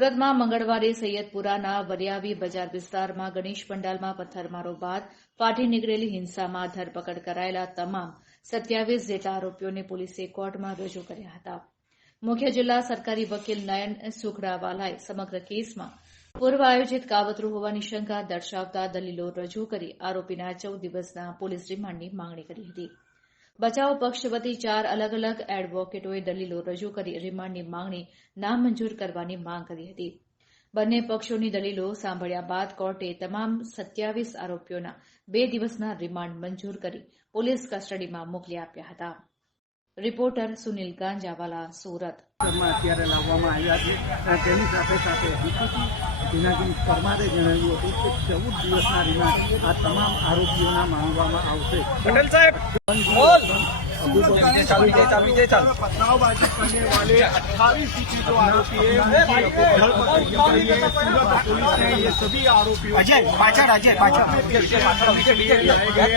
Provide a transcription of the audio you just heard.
સુરતમાં મંગળવારે સૈયદપુરાના વરિયાવી બજાર વિસ્તારમાં ગણેશ પંડાલમાં પથ્થરમારો બાદ ફાટી નીકળેલી હિંસામાં ધરપકડ કરાયેલા તમામ 27 જેટલા આરોપીઓને પોલીસે કોર્ટમાં રજૂ કર્યા હતા. મુખ્ય જિલ્લા સરકારી વકીલ નયન સુખડાવાલાએ સમગ્ર કેસમાં પૂર્વ આયોજિત કાવતરું હોવાની શંકા દર્શાવતા દલીલો રજૂ કરી આરોપીના 14 દિવસના પોલીસ રિમાન્ડની માંગણી કરી હતી. બચાવ પક્ષ વતી 4 અલગ અલગ એડવોકેટોએ દલીલો રજૂ કરી રિમાન્ડની માંગણી નામંજૂર કરવાની માંગ કરી હતી. બંને પક્ષોની દલીલો સાંભળ્યા બાદ કોર્ટે તમામ 27 આરોપીઓના 2 દિવસના રિમાન્ડ મંજૂર કરી પોલીસ કસ્ટડીમાં મોકલી આપ્યા હતા. રિપોર્ટર સુનિલ ગાંજાવાલા, સુરત. અત્યારે લાવવામાં આવ્યા છે. તેની સાથે સાથે હિનાગીરી પરમારે જણાવ્યું હતું કે 14 દિવસના રિમાન્ડ આ તમામ આરોપીઓના માંગવામાં આવશે. पटेल साहब पथरावबाजी करने वाले 28 की जो आरोपी है उनकी धरपकड़ की गई है. सूरत पुलिस ने ये सभी आरोपियों पकड़ने के लिए लाए गए.